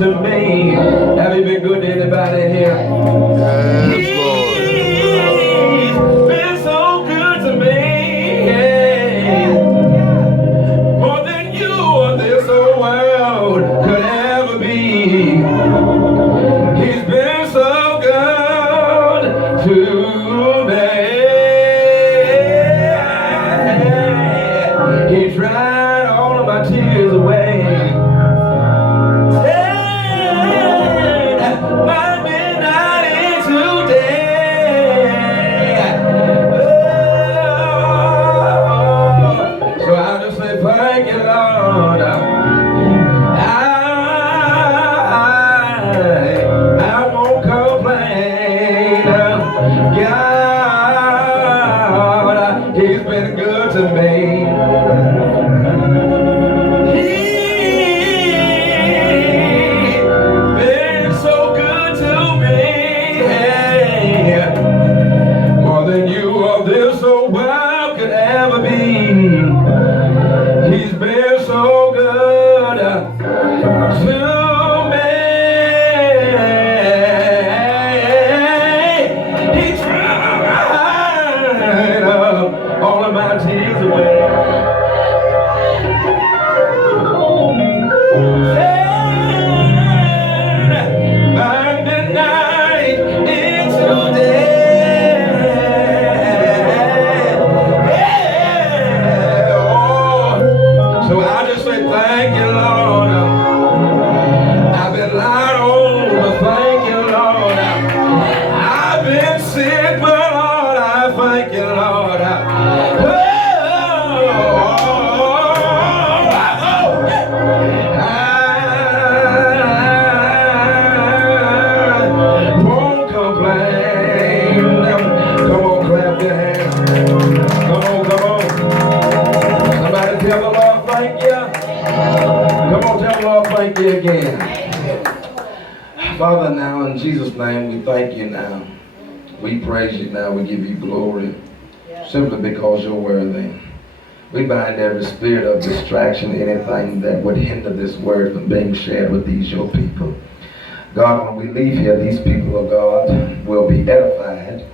to me. Have you been good to anybody here? Yes, Lord. He's been so good to me. More than you or this whole world could ever be. He's been so good to me. He dried all of my tears away. Turned my midnight into day. Oh, so I'll just say thank you, Lord. I won't complain. God, He's been good to me. He's been so good to me. More than you or this whole world could ever be. He's been so good to me. He dried all of my tears away. Turned my midnight into day. So I just say thank you, Lord. I've been lied on, but thank you, Lord. I've been sick, but Lord, I thank you, Lord. I won't complain. Come on, clap your hands. Come on, come on. Somebody tell the Lord thank you. Come on, tell the Lord thank you again. Father, now in Jesus' name, we thank you now. We praise you now. We give you glory. Simply because you're worthy. We bind every spirit of distraction, anything that would hinder this word from being shared with these your people. God, when we leave here, these people of God will be edified.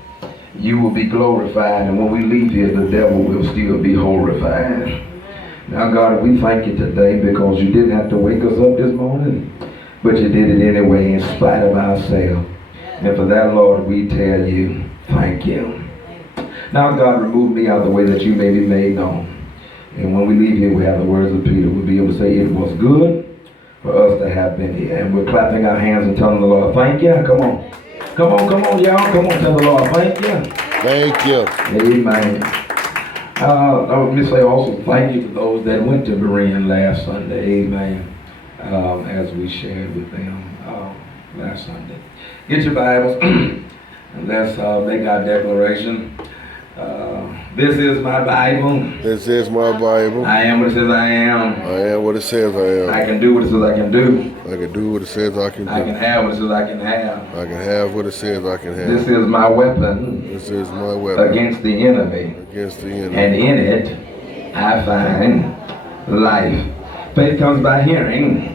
You will be glorified. And when we leave here, the devil will still be horrified. Now, God, we thank you today because you didn't have to wake us up this morning, but you did it anyway in spite of ourselves. And for that, Lord, we tell you, thank you. Now, God, remove me out of the way that you may be made known. And when we leave here, we have the words of Peter. We'll be able to say it was good for us to have been here. And we're clapping our hands and telling the Lord, thank you. Come on. Come on, come on, y'all. Come on, tell the Lord, thank you. Thank you. Amen. Let me say also thank you to those that went to Berean last Sunday. Amen. As we shared with them last Sunday. Get your Bibles and let's make our declaration. This is my Bible. This is my Bible. I am what it says I am. I am what it says I am. I can do what it says I can do. I can do what it says I can do. I can have what it says I can have. I can have what it says I can have. This is my weapon. This is my weapon Against the enemy. against the enemy. And in it, I find life. Faith comes by hearing.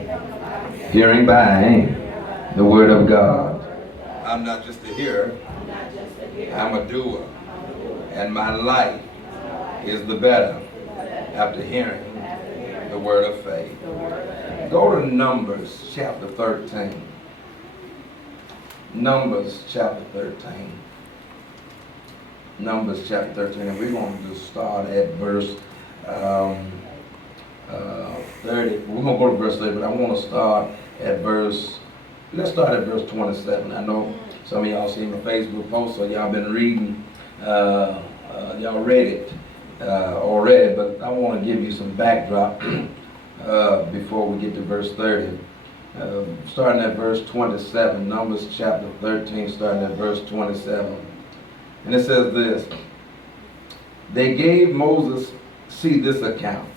Hearing by the word of God. I'm not just a hearer. I'm a doer. And my life is the better after hearing the word of faith. Go to Numbers chapter 13. Numbers chapter 13. Numbers chapter 13. And we're going to start at verse 30. We're going to go to verse 30, but I want to start at let's start at verse 27. I know some of y'all seen my Facebook post, so y'all been reading, y'all read it already, but I want to give you some backdrop before we get to verse 30. Starting at verse 27, Numbers chapter 13, starting at verse 27. And it says this: They gave Moses, see this account.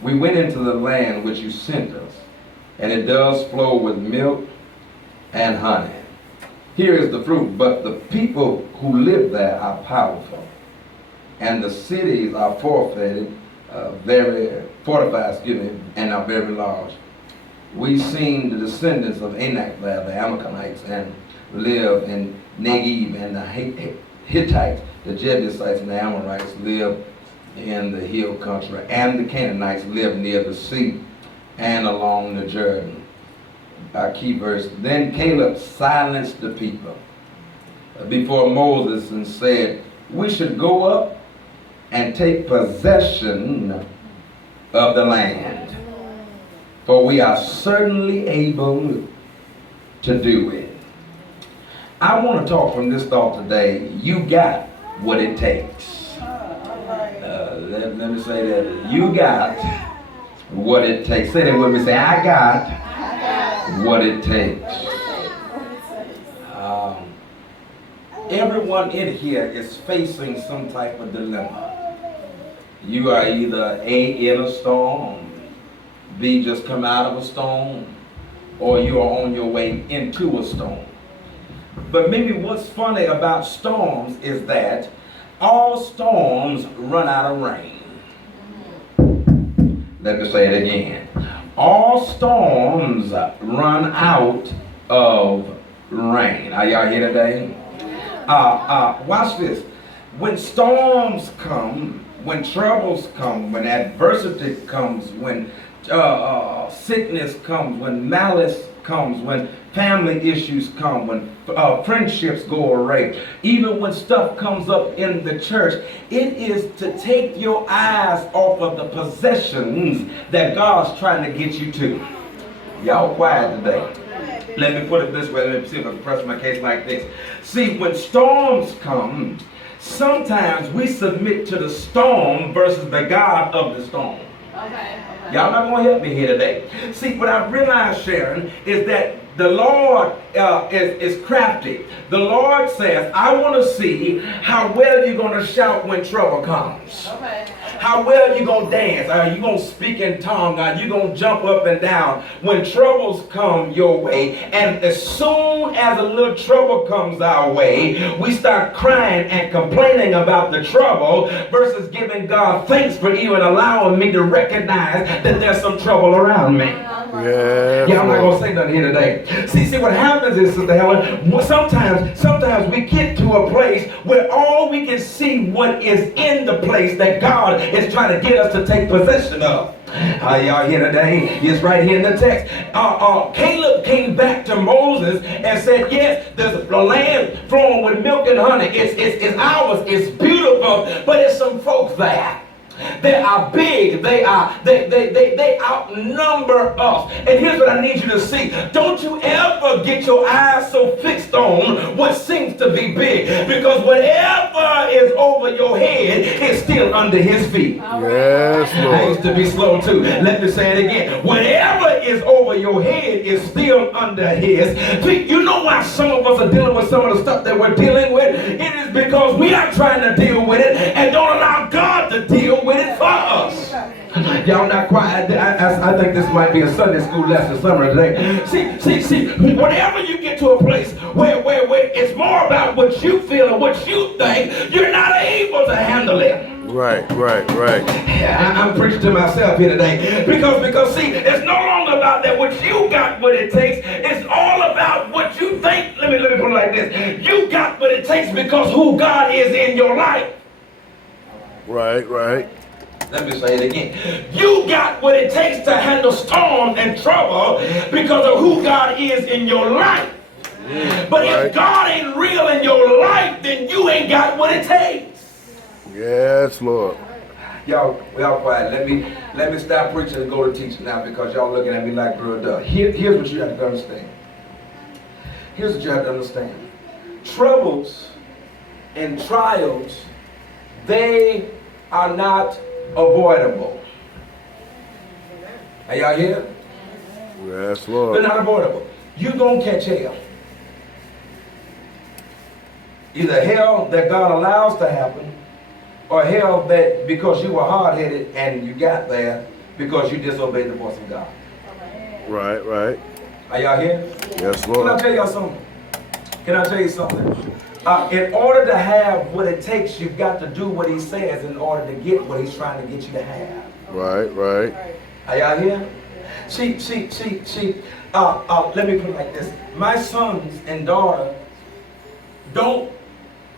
We went into the land which you sent us, and it does flow with milk and honey. Here is the fruit, but the people who live there are powerful, and the cities are fortified, and are very large. we seen the descendants of Anak, the Amalekites, and live in Negev, and the Hittites, the Jebusites, and the Amorites live in the hill country, and the Canaanites live near the sea and along the Jordan. Our key verse. Then Caleb silenced the people before Moses and said, we should go up and take possession of the land, for we are certainly able to do it. I want to talk from this thought today. You got what it takes. Let me say that. You got what it takes. Say that with me. Say, I got what it takes. Everyone in here is facing some type of dilemma. You are either A, in a storm, B, just come out of a storm, or you are on your way into a storm. But maybe what's funny about storms is that all storms run out of rain. Let me say it again. All storms run out of rain. Are y'all here today? Watch this. When storms come, when troubles come, when adversity comes, when sickness comes, when malice comes, when family issues come, when friendships go awry, even when stuff comes up in the church, it is to take your eyes off of the possessions that God's trying to get you to. Y'all quiet today. Let me put it this way. Let me see if I can press my case like this. See, when storms come, sometimes we submit to the storm versus the God of the storm. Okay. Y'all not going to help me here today. See, what I've realized, Sharon, is that the Lord is crafty. The Lord says, I want to see how well you're going to shout when trouble comes. Okay. How well you're going to dance. Are you going to speak in tongues? Are you going to jump up and down when troubles come your way? And as soon as a little trouble comes our way, we start crying and complaining about the trouble versus giving God thanks for even allowing me to recognize that there's some trouble around me. Yeah. Yeah, I'm not gonna say nothing here today. See, what happens is, Sister Helen, sometimes we get to a place where all we can see what is in the place that God is trying to get us to take possession of. Are y'all here today? It's right here in the text. Caleb came back to Moses and said, yes, there's a land flowing with milk and honey. It's ours. It's beautiful, but there's some folks there. They are big. They outnumber us. And here's what I need you to see. Don't you ever get your eyes so fixed on what seems to be big, because whatever is over your head is still under his feet. Yes, Lord. I used to be slow too. Let me say it again. Whatever is over your head is still under his feet. You know why some of us are dealing with some of the stuff that we're dealing with? It is because we are trying to deal with it and don't allow God to deal with it for us. Y'all not quiet. I think this might be a Sunday school lesson somewhere today. See, whenever you get to a place where it's more about what you feel and what you think, you're not able to handle it. Right. I'm preaching to myself here today. Because see, it's no longer about that what you got what it takes. It's all about what you think. Let me put it like this. You got what it takes because who God is in your life. Right. Let me say it again. You got what it takes to handle storms and trouble because of who God is in your life. But if God ain't real in your life, then you ain't got what it takes. Yes, Lord. Y'all quiet. Let me stop preaching and go to teaching now, because y'all looking at me like real duh. Here's what you have to understand. Here's what you have to understand. Troubles and trials, they are not avoidable. Are y'all here? Yes, Lord. They're not avoidable. You're going to catch hell. Either hell that God allows to happen, or hell that because you were hard-headed and you got there because you disobeyed the voice of God. Right. Are y'all here? Yes, Can Lord. I tell y'all something? In order to have what it takes, you've got to do what he says in order to get what he's trying to get you to have. Right. Are y'all here? Let me put it like this. My sons and daughter don't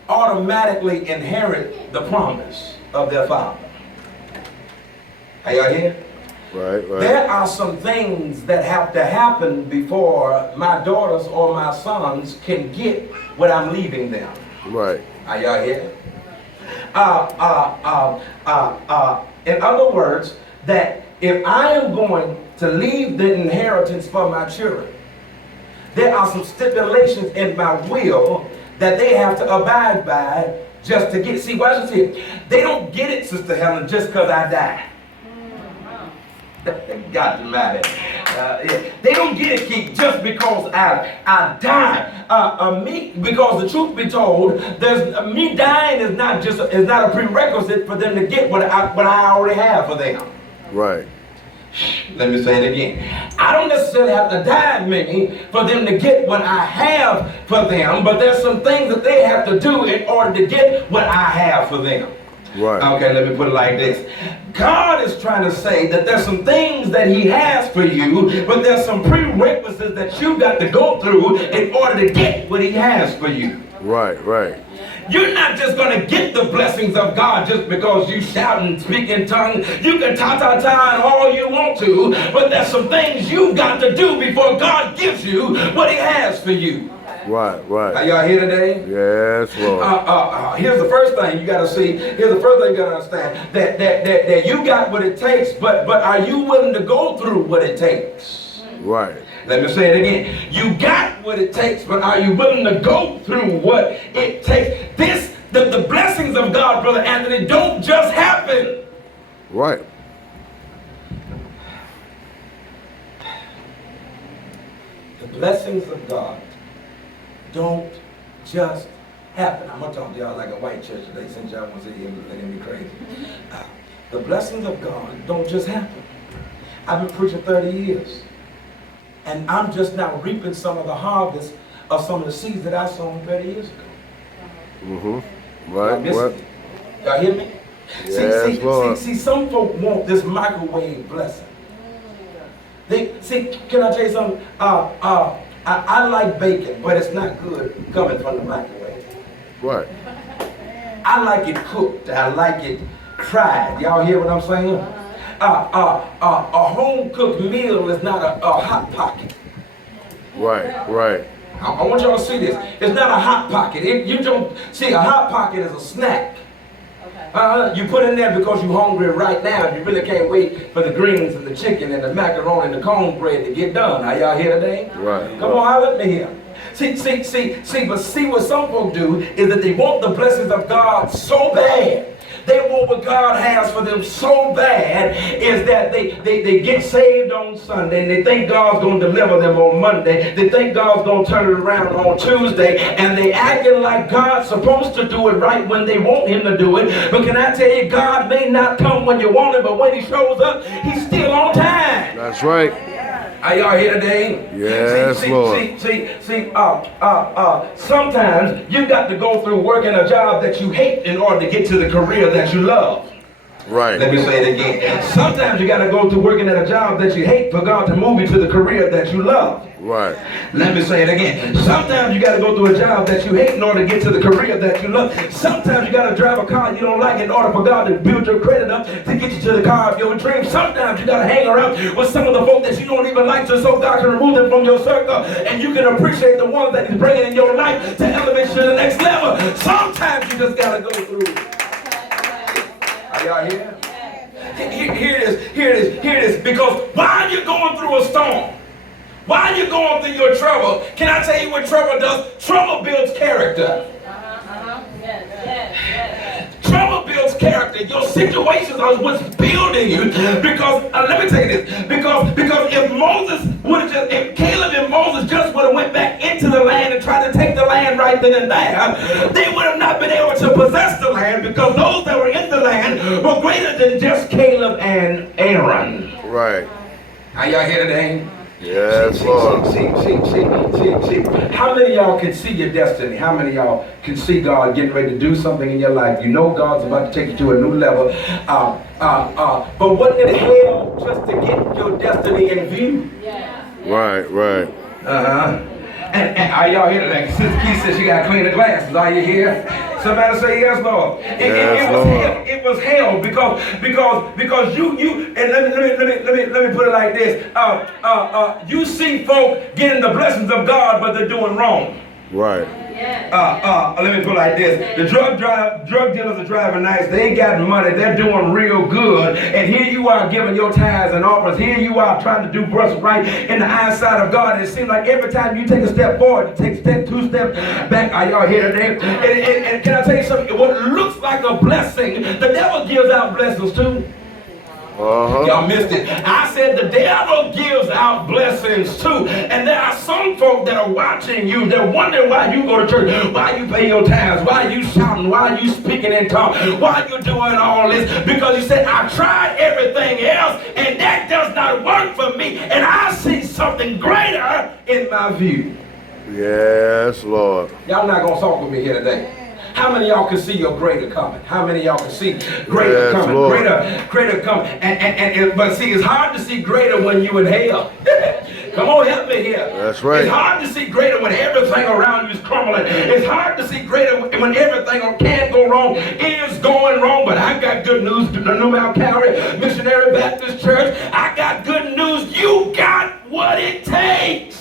automatically inherit the promise of their father. Are y'all here? Right, right. There are some things that have to happen before my daughters or my sons can get what I'm leaving them. Right. Are y'all here? In other words, that if I am going to leave the inheritance for my children, there are some stipulations in my will that they have to abide by just to get it. See, watch this here. They don't get it, Sister Helen, just because I die. Got to matter. Yeah. They don't get it, Keith, just because I die. Me, because the truth be told, me dying is not a prerequisite for them to get what I already have for them. Right. Let me say it again. I don't necessarily have to die, Mimi, for them to get what I have for them, but there's some things that they have to do in order to get what I have for them. Right. Okay, let me put it like this. God is trying to say that there's some things that he has for you, but there's some prerequisites that you got to go through in order to get what he has for you. Right, right. You're not just going to get the blessings of God just because you shout and speak in tongues. You can ta-ta-ta and all you want to, but there's some things you've got to do before God gives you what he has for you. Right, right. Are y'all here today? Yes, Lord. Here's the first thing you got to see. Here's the first thing you got to understand. That you got what it takes, but are you willing to go through what it takes? Right. Let me say it again. You got what it takes, but are you willing to go through what it takes? The blessings of God, Brother Anthony, don't just happen. Right. The blessings of God don't just happen. I'm going to talk to y'all like a white church today since y'all want to sit here and let me crazy. The blessings of God don't just happen. I've been preaching 30 years. And I'm just now reaping some of the harvest of some of the seeds that I sown 30 years ago. Mm-hmm. Right, Y'all, right. y'all hear me? Yes, Lord. See, some folk want this microwave blessing. Can I tell you something? I like bacon, but it's not good coming from the microwave. Right. I like it cooked. I like it fried. Y'all hear what I'm saying? A home-cooked meal is not a hot pocket. Right, right. I want y'all to see this. It's not a hot pocket. You don't see a hot pocket is a snack. You put in there because you're hungry right now. You really can't wait for the greens and the chicken and the macaroni and the cornbread to get done. Are y'all here today? Right. Come on, holler at me here. See what some folks do is that they want the blessings of God so bad. They want what God has for them so bad is that they get saved on Sunday and they think God's going to deliver them on Monday. They think God's going to turn it around on Tuesday, and they acting like God's supposed to do it right when they want him to do it. But can I tell you, God may not come when you want him, but when he shows up, he's still on time. That's right. Are y'all here today? Yes, Lord. Sometimes you got to go through working a job that you hate in order to get to the career that you love. Right. Let me say it again. Sometimes you got to go through working at a job that you hate for God to move you to the career that you love. Right. Let me say it again. Sometimes you got to go through a job that you hate in order to get to the career that you love. Sometimes you got to drive a car you don't like in order for God to build your credit up to get you to the car of your dreams. Sometimes you got to hang around with some of the folk that you don't even like just so God can remove them from your circle and you can appreciate the ones that he's bringing in your life to elevate you to the next level. Sometimes you just got to go through. Are y'all here? Here it is. Because while you're going through a storm, while you're going through your trouble, can I tell you what trouble does? Trouble builds character. Trouble builds character. Your situations are what's building you. Because let me tell you this. Because if Caleb and Moses just would have went back into the land and tried to take the land right then and there, they would have not been able to possess the land because those that were in the land were greater than just Caleb and Aaron. Right. Are y'all here today? Yes, Lord. See. How many of y'all can see your destiny? How many of y'all can see God getting ready to do something in your life? You know God's about to take you to a new level. But what in hell just to get your destiny in view? Right, right. Uh-huh. And are y'all here? Like Sister Keith said, she got to clean the glasses. Are you here? Somebody say yes, Lord. It was hell because you and let me put it like this. You see folk getting the blessings of God, but they're doing wrong. Right. Let me put it like this. The drug dealers are driving nice. They got money. They're doing real good. And here you are giving your tithes and offers. Here you are trying to do what's right in the eyesight of God. And it seems like every time you take a step forward, you take two steps back. Are y'all here today? And can I tell you something? What looks like a blessing, the devil gives out blessings too. Y'all missed it. I said the devil gives out blessings too. And there are some folk that are watching you. They're wondering why you go to church, why you pay your tithes, why you shouting, why you speaking in tongues, why you doing all this. Because you said, I tried everything else and that does not work for me. And I see something greater in my view. Yes, Lord. Y'all not going to talk with me here today. How many of y'all can see your greater coming? How many of y'all can see greater coming? Lord. Greater coming. But see, it's hard to see greater when you in hell. Come on, help me here. That's right. It's hard to see greater when everything around you is crumbling. It's hard to see greater when everything can go wrong is going wrong. But I got good news. The New Mount Calvary Missionary Baptist Church, I got good news. You got what it takes.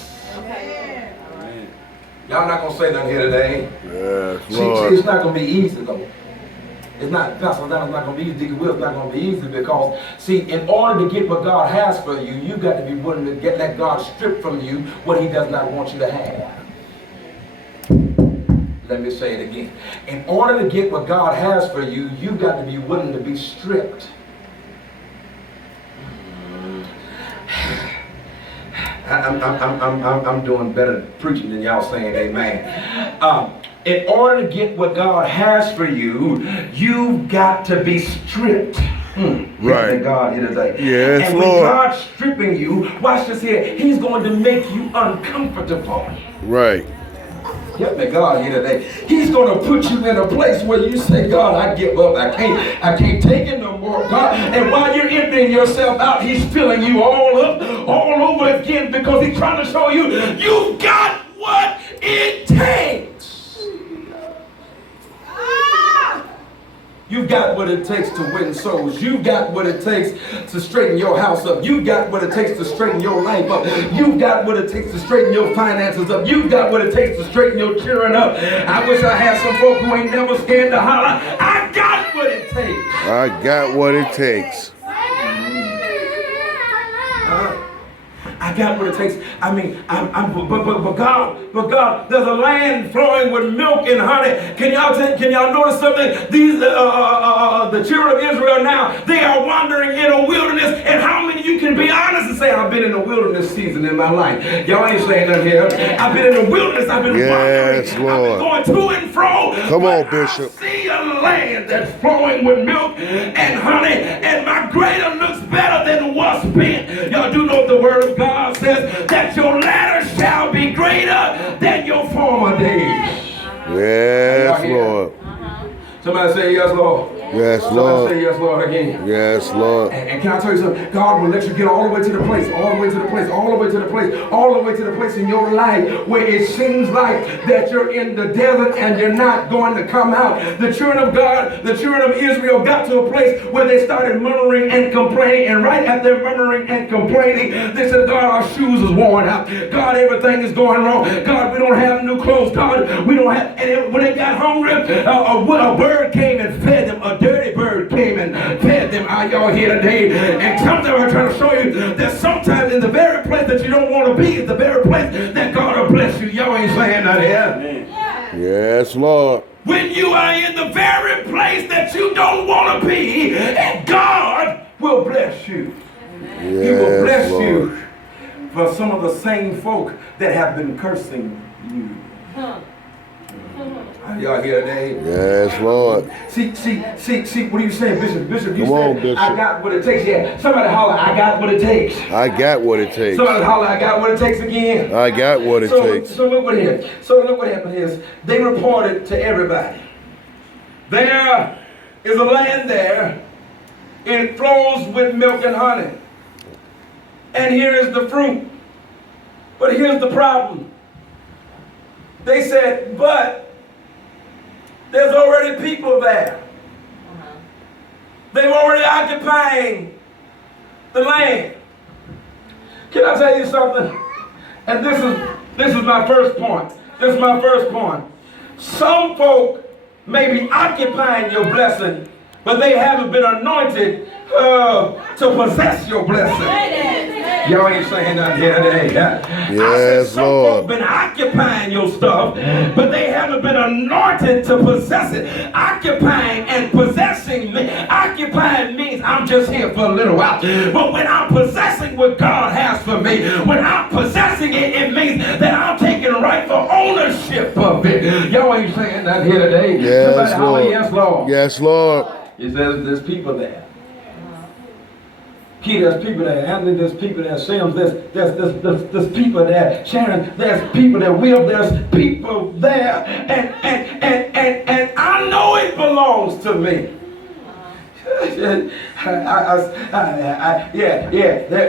Y'all not going to say nothing here today. Yes, See, Lord. it's not going to be easy, though. It's not, Pastor Donald's not going to be easy. Deacon Will's not going to be easy because, see, in order to get what God has for you, you've got to be willing to let God strip from you what he does not want you to have. Let me say it again. In order to get what God has for you, you've got to be willing to be stripped. I'm doing better preaching than y'all saying amen. In order to get what God has for you, you've got to be stripped. Right. God here today. Yes, and when Lord. God's stripping you, watch this here, he's going to make you uncomfortable. Right. Help me, God, here today. He's going to put you in a place where you say, God, I give up. I can't take it no more, God. And while you're emptying yourself out, he's filling you all up, all over again, because he's trying to show you, you've got what it takes. You've got what it takes to win souls. You've got what it takes to straighten your house up. You've got what it takes to straighten your life up. You've got what it takes to straighten your finances up. You've got what it takes to straighten your children up. I wish I had some folk who ain't never scared to holler. I got what it takes. I got what it takes. I got what it takes. I mean, but God, there's a land flowing with milk and honey. Can y'all notice something? These the children of Israel now, they are wandering in a wilderness. And how many of you can be honest and say, I've been in a wilderness season in my life? Y'all ain't saying nothing here. I've been in the wilderness. I've been wandering. Lord. I've been going to and fro. Come on, Bishop. I see a land that's flowing with milk and honey, and my greater looks better than what's been. Y'all do know the word of God says that your latter shall be greater than your former days. Yes, Lord. Somebody say yes, Lord. Yes, Somebody Lord. say yes, Lord again. Yes, Lord. And can I tell you something? God will let you get all the way to the place, all the way to the place, all the way to the place, all the way to the place in your life where it seems like that you're in the desert and you're not going to come out. The children of God, the children of Israel got to a place where they started murmuring and complaining, and right after murmuring and complaining, they said, God, our shoes is worn out. God, everything is going wrong. God, we don't have new clothes. God, we don't have, and when they got hungry, a bird came and fed them. A dirty bird came and fed them. Are y'all here today? And sometimes I'm trying to show you that sometimes in the very place that you don't want to be is the very place that God will bless you. Y'all ain't saying that here. Yes, Lord. When you are in the very place that you don't want to be, and God will bless you. Yes, He will bless Lord. you for some of the same folk that have been cursing you. Y'all here today? Yes, Lord. See, what are you saying, Bishop? Bishop, you Come on, said, Bishop. I got what it takes. Yeah, somebody holler, I got what it takes. I got what it takes. Somebody holler, I got what it takes again. I got what it takes. So look what here. So look what happened is, they reported to everybody. There is a land there. It flows with milk and honey. And here is the fruit. But here's the problem. They said, but there's already people there. They've already occupying the land. Can I tell you something? And this is my first point. This is my first point. Some folk may be occupying your blessing, but they haven't been anointed to possess your blessing. Y'all ain't saying nothing here today. Yes, some Lord. folk been occupying your stuff, but they haven't been anointed to possess it. Occupying and possessing, occupying means I'm just here for a little while. But when I'm possessing what God has for me, when I'm possessing it, it means that I'm taking rightful ownership of it. Y'all ain't saying nothing here today. Yes, Somebody holler, Lord. yes, Lord. Yes, Lord. He says there's people there. Key, there's people there. Anthony, there's people there. Sims, there's people there. Sharon, there's people there. Will, there's people there. And I know it belongs to me.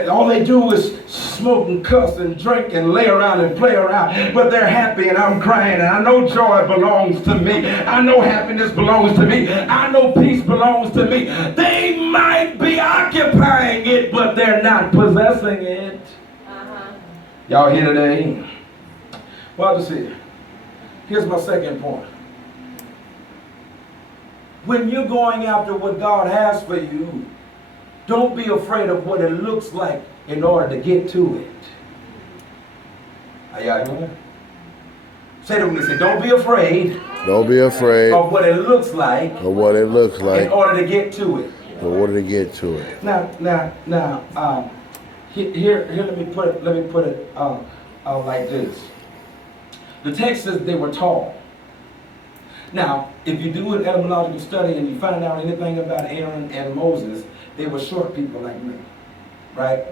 All they do is smoke and cuss and drink and lay around and play around, but they're happy and I'm crying, and I know joy belongs to me. I know happiness belongs to me. I know peace belongs to me. They might be occupying it, but they're not possessing it. Y'all here today? Well, just see. Here's my second point. When you're going after what God has for you, don't be afraid of what it looks like in order to get to it. Are y'all hearing? Say to me, say, don't be afraid. Don't be afraid Of what it looks like. of what it looks like In order to get to it. in order to get to it. Now, here, let me put it like this. The text says they were tall. Now, if you do an etymological study and you find out anything about Aaron and Moses, they were short people like me, right?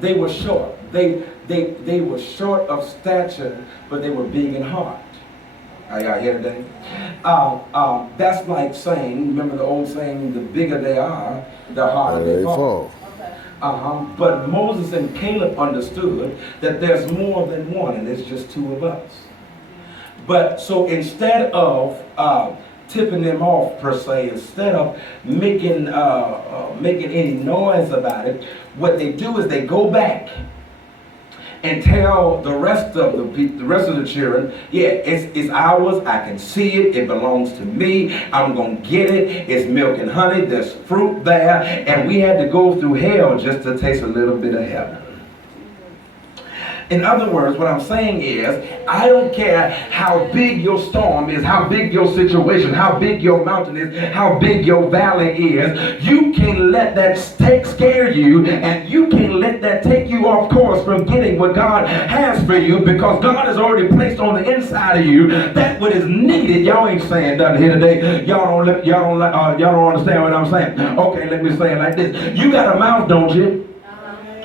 They were short. They were short of stature, but they were big in heart. Are y'all here today? That's like saying, remember the old saying, the bigger they are, the harder they fall. But Moses and Caleb understood that there's more than one, and there's just two of us. But so instead of tipping them off per se, instead of making any noise about it, what they do is they go back and tell the rest of the children, yeah, it's ours. I can see it. It belongs to me. I'm gonna get it. It's milk and honey. There's fruit there, and we had to go through hell just to taste a little bit of heaven. In other words, what I'm saying is, I don't care how big your storm is, how big your situation, how big your mountain is, how big your valley is. You can let that scare you, and you can let that take you off course from getting what God has for you, because God has already placed on the inside of you that what is needed. Y'all ain't saying nothing here today. Y'all don't understand what I'm saying. Okay, let me say it like this. You got a mouth, don't you?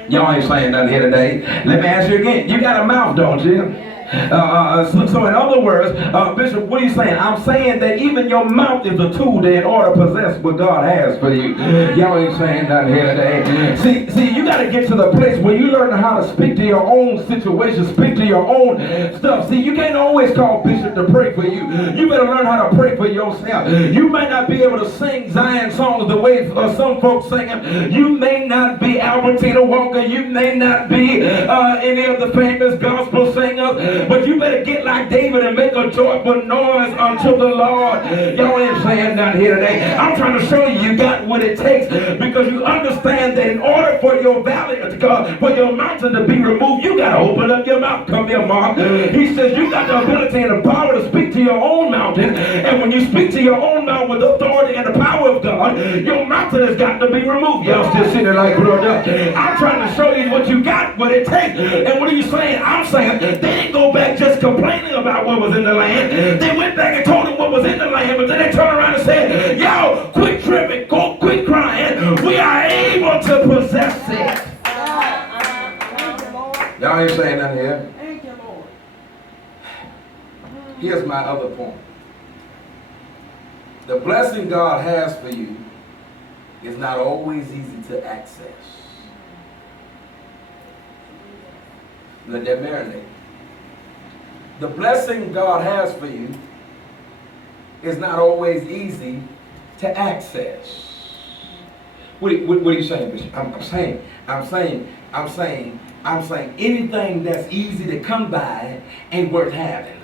Y'all ain't saying nothing here today. Let me ask you again. You got a mouth, don't you? So in other words, Bishop, what are you saying? I'm saying that even your mouth is a tool in order to possess what God has for you. Y'all ain't saying nothing here today. See, you got to get to the place where you learn how to speak to your own situation, speak to your own stuff. See, you can't always call Bishop to pray for you. You better learn how to pray for yourself. You may not be able to sing Zion songs the way some folks sing them. You may not be Albertina Walker. You may not be any of the famous gospel singers. But you better get like David and make a joyful noise unto the Lord. Y'all ain't saying nothing here today. I'm trying to show you got what it takes, because you understand that in order for your valley to go, for your mountain to be removed, you got to open up your mouth. Come here, Mark. He says you got the ability and the power to speak to your own mountain. And when you speak to your own mouth with authority and the power of God, your mountain has got to be removed. Y'all still sitting like brother. I'm trying to show you what you got, what it takes. And what are you saying? I'm saying they didn't go back just complaining about what was in the land. They went back and told them what was in the land, but then they turned around and said, y'all, quit tripping, quit crying. We are able to possess it. Y'all ain't saying nothing here. Thank you, Lord. Here's my other point. The blessing God has for you is not always easy to access. Let that marinate. The blessing God has for you is not always easy to access. What are you saying, Bishop? I'm saying anything that's easy to come by ain't worth having.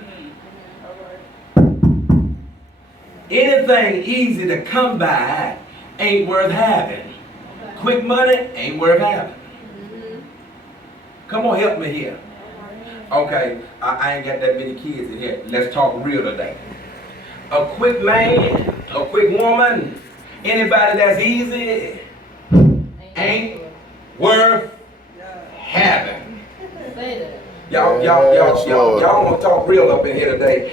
Anything easy to come by ain't worth having. Quick money ain't worth having. Come on, help me here. Okay, I ain't got that many kids in here. Let's talk real today. A quick man, a quick woman, anybody that's easy ain't worth having. Y'all want to talk real up in here today.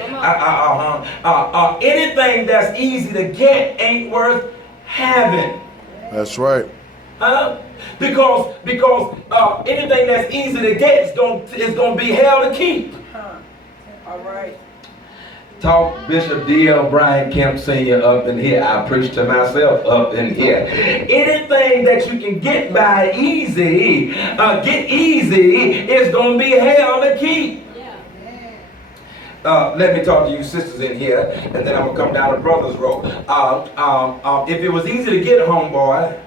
Anything that's easy to get ain't worth having. That's right. Because anything that's easy to get is gonna be hell to keep. All right. Talk Bishop D.L. Brian Kemp Sr. up in here. I preach to myself up in here. Anything that you can get by easy, is gonna be hell to keep. Let me talk to you sisters in here, and then I'm gonna come down to brothers row. If it was easy to get, homeboy,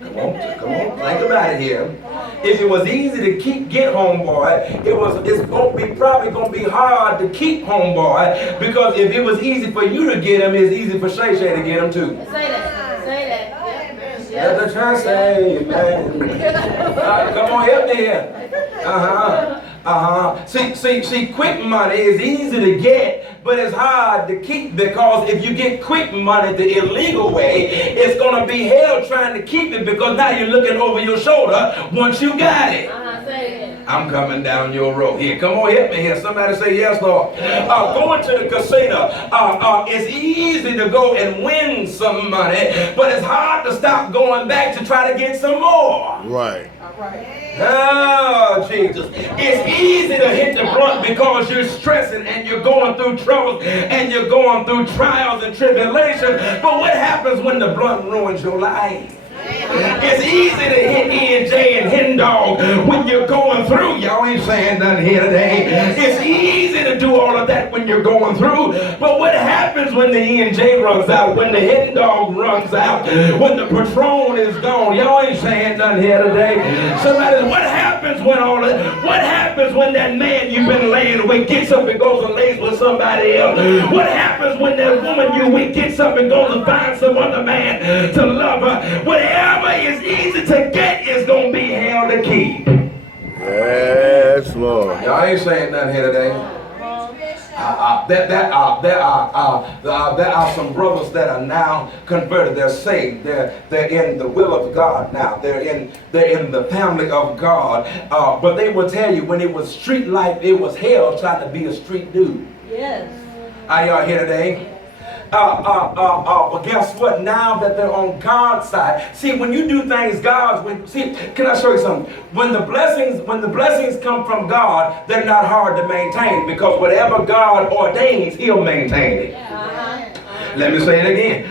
come on, think about it here. If it was easy to get homeboy, it's probably gonna be hard to keep homeboy, because if it was easy for you to get him, it's easy for Shay Shay to get him too. Say that. That's the church say, man. Come on, help me here. See, quick money is easy to get, but it's hard to keep, because if you get quick money the illegal way, it's gonna be hell trying to keep it, because now you're looking over your shoulder once you got it. I'm coming down your road. Here, come on, help me here. Somebody say yes, Lord. Going to the casino, it's easy to go and win some money, but it's hard to stop going back to try to get some more. Right. All right. Oh, Jesus. It's easy to hit the blunt because you're stressing and you're going through troubles and you're going through trials and tribulations. But what happens when the blunt ruins your life? It's easy to hit E&J and Hen Dog when you're going through. Y'all ain't saying nothing here today. It's easy to do all of that when you're going through. But what happens when the E&J runs out, when the Hen Dog runs out, when the Patron is gone? Y'all ain't saying nothing here today. Somebody, what happens when what happens when that man you've been laying with gets up and goes and lays with somebody else? What happens when that woman you with gets up and goes and finds some other man to love her? Whatever is easy to get is going to be hell to keep. Yes, Lord. Y'all ain't saying nothing here today. There are some brothers that are now converted. They're saved. They're in the will of God now. They're in the family of God. But they will tell you, when it was street life, it was hell trying to be a street dude. Yes. Are y'all here today? But guess what? Now that they're on God's side, see, when you do things God's way, can I show you something? When the blessings come from God, they're not hard to maintain, because whatever God ordains, He'll maintain it. Let me say it again.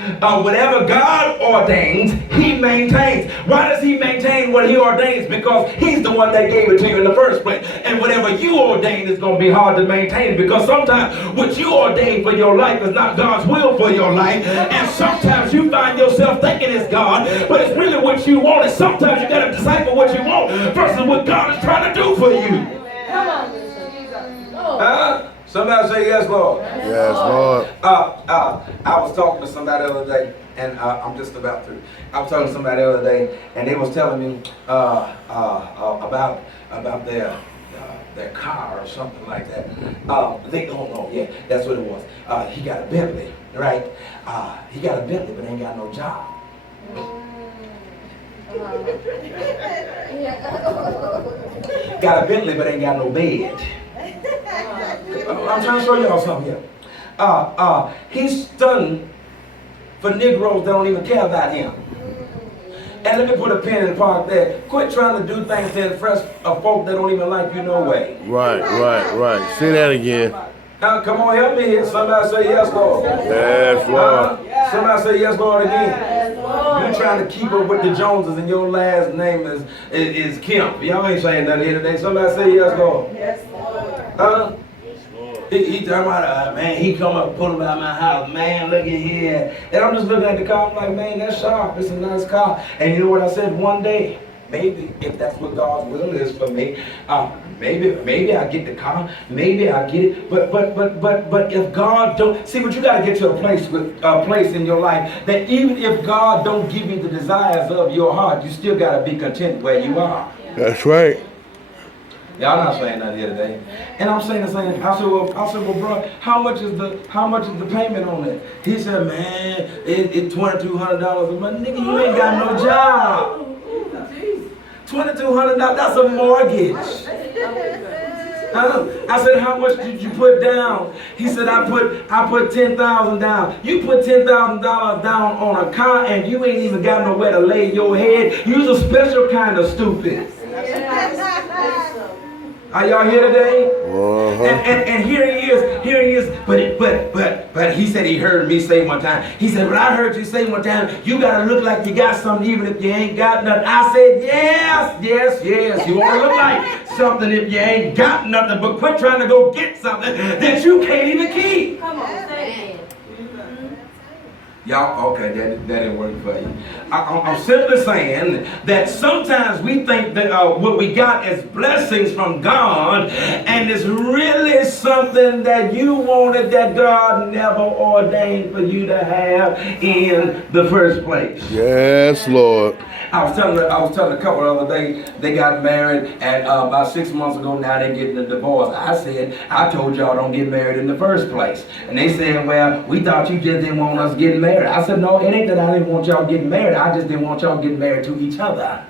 Whatever God ordains, He maintains. Why does He maintain what He ordains? Because He's the one that gave it to you in the first place. And whatever you ordain is going to be hard to maintain, because sometimes what you ordain for your life is not God's will for your life. And sometimes you find yourself thinking it's God, but it's really what you want. And sometimes you got to decipher what you want versus what God is trying to do for you. Come on, Jesus. Somebody say yes, Lord. Yes, Lord. I was talking to somebody the other day, and I'm just about through. I was talking to somebody the other day, and they was telling me about their car or something like that. That's what it was. He got a Bentley, right? He got a Bentley, but ain't got no job. Got a Bentley, but ain't got no bed. I'm trying to show y'all something here. He's stunned for Negroes that don't even care about him. And let me put a pin in the park there. Quit trying to do things to impress a folk that don't even like you no way. Right, right, right. Say that again. Now, come on, help me here. Somebody say yes, Lord. Yes, Lord. Somebody say yes, Lord, again. Yes, Lord. You're trying to keep up with the Joneses and your last name is Kemp. Y'all ain't saying nothing here today. Somebody say yes, Lord. Yes, Lord. Huh? He talking about, man, he come up, put him out my house. Man, look at here. And I'm just looking at the car. I'm like, man, that's sharp. It's a nice car. And you know what I said? One day, maybe if that's what God's will is for me, maybe I get the car. Maybe I get it. But if God don't see, but you got to get to a place in your life that even if God don't give you the desires of your heart, you still got to be content where you are. That's right. Y'all not saying that here today. And I'm saying the same. I said, well, bro, how much is the payment on it? He said, man, it's $2,200 a month. Nigga, you ain't got no job. $2,200, that's a mortgage. I said, how much did you put down? He said, I put $10,000 down. You put $10,000 down on a car and you ain't even got nowhere to lay your head. You's a special kind of stupid. Are y'all here today? And here he is. But he said he heard me say one time. He said, but I heard you say one time, you gotta look like you got something even if you ain't got nothing. I said, yes. You wanna look like something if you ain't got nothing, but quit trying to go get something that you can't even keep. Come on, say it. Y'all, okay, that didn't work for you. I'm simply saying that sometimes we think that what we got is blessings from God, and it's really something that you wanted that God never ordained for you to have in the first place. Yes, Lord. I was telling a couple the other day, they got married, and about 6 months ago now they're getting a divorce. I said, I told y'all don't get married in the first place. And they said, well, we thought you just didn't want us getting married. I said, no, it ain't that I didn't want y'all getting married. I just didn't want y'all getting married to each other.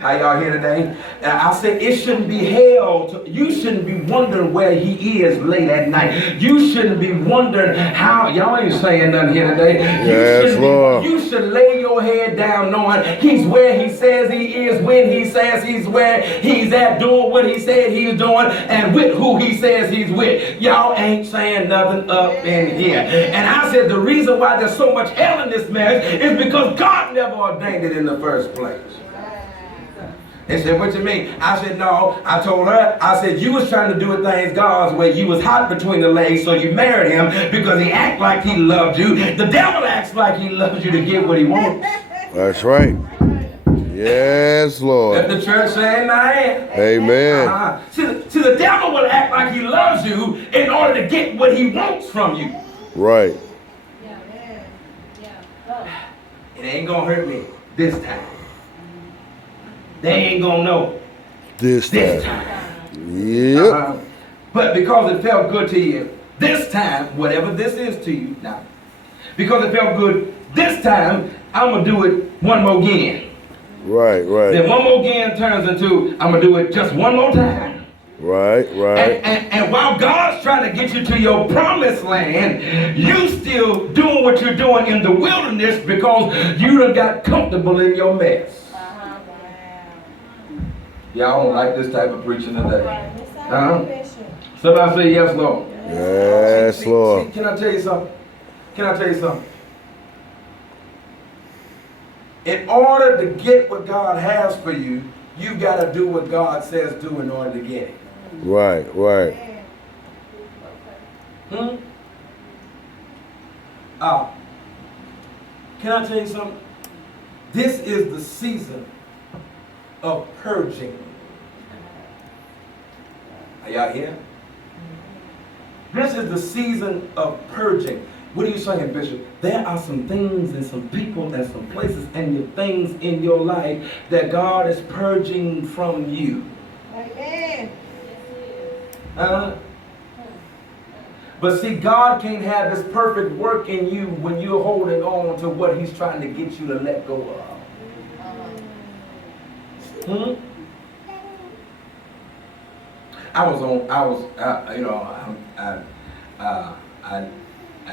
How y'all here today? And I said it shouldn't be held. You shouldn't be wondering where he is late at night. You shouldn't be wondering how. Y'all ain't saying nothing here today. Yes, Lord. You should lay your head down knowing he's where he says he is, when he says he's where he's at, doing what he said he's doing, and with who he says he's with. Y'all ain't saying nothing up in here. And I said the reason why there's so much hell in this marriage is because God never ordained it in the first place. They said, what you mean? I said, no. I told her, I said, you was trying to do things God's way. You was hot between the legs, so you married him because he act like he loved you. The devil acts like he loves you to get what he wants. That's right. Yes, Lord. Let the church say amen. Amen. See, the devil will act like he loves you in order to get what he wants from you. Right. It ain't going to hurt me this time. They ain't gonna know This this time. time. Yep. But because it felt good to you this time, whatever this is to you now, because it felt good this time, I'm gonna do it one more again. Right, right. Then one more again turns into I'm gonna do it just one more time. Right, right. And while God's trying to get you to your promised land, you still doing what you're doing in the wilderness because you done got comfortable in your mess. Y'all don't like this type of preaching today. Somebody say yes, Lord. Yes, See, Lord. can I tell you something? In order to get what God has for you, you've got to do what God says do in order to get it. Right, right. Can I tell you something? This is the season of purging. Are y'all here? This is the season of purging. What are you saying, Bishop? There are some things and some people and some places and your things in your life that God is purging from you. Amen. But see, God can't have His perfect work in you when you're holding on to what He's trying to get you to let go of. I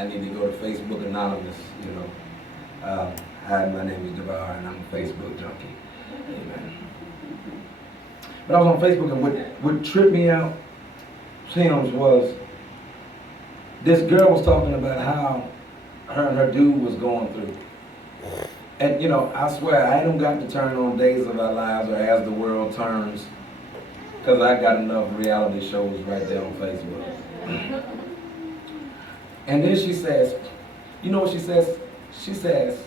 need to go to Facebook Anonymous, you know. Hi, my name is DeVar, and I'm a Facebook junkie. Amen. But I was on Facebook, and what tripped me out, Sims, was this girl was talking about how her and her dude was going through. And, you know, I swear, I don't got to turn on Days of Our Lives or As the World Turns, because I got enough reality shows right there on Facebook. And then she says, you know what she says? She says,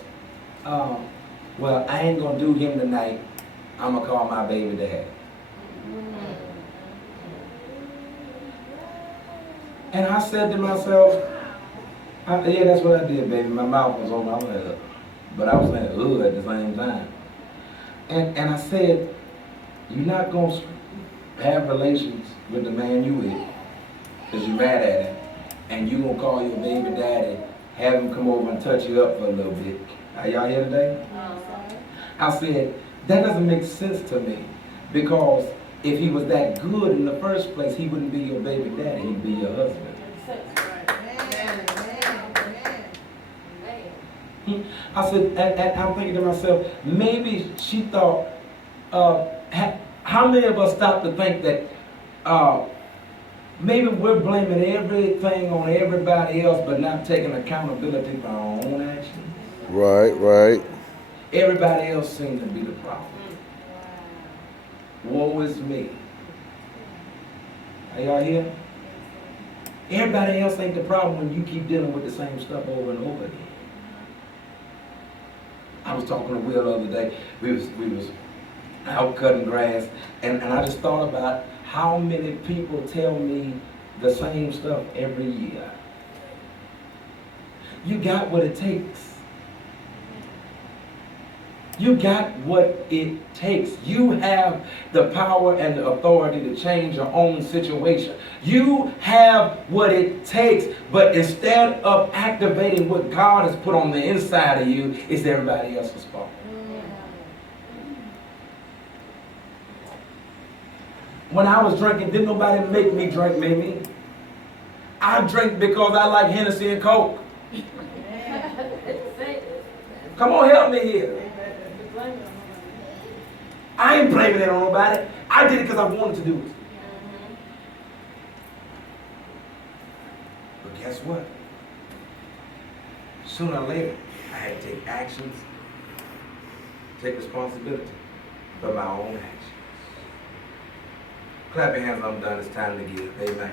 well, I ain't gonna do him tonight. I'm gonna call my baby dad. And I said to myself, yeah, that's what I did, baby. My mouth was open. I was like, ugh. But I was saying, ugh, at the same time. And I said, you're not gonna have relations with the man you with, because you're mad at him. And you gonna call your baby daddy, have him come over and touch you up for a little bit. Are y'all here today? I said, that doesn't make sense to me, because if he was that good in the first place, he wouldn't be your baby daddy, he'd be your husband. I said, and I'm thinking to myself, maybe she thought, how many of us stop to think that maybe we're blaming everything on everybody else, but not taking accountability for our own actions? Right, right. Everybody else seems to be the problem. Woe is me. Are y'all here? Everybody else ain't the problem when you keep dealing with the same stuff over and over again. I was talking to Will the other day. We was out cutting grass, and I just thought about how many people tell me the same stuff every year. You got what it takes. You got what it takes. You have the power and the authority to change your own situation. You have what it takes, but instead of activating what God has put on the inside of you, it's everybody else's fault. When I was drinking, didn't nobody make me drink, Mimi. I drink because I like Hennessy and Coke. Come on, help me here. I ain't blaming it on nobody. I did it because I wanted to do it. But guess what? Sooner or later, I had to take actions, take responsibility for my own actions. Clap your hands, I'm done. It's time to give. Amen.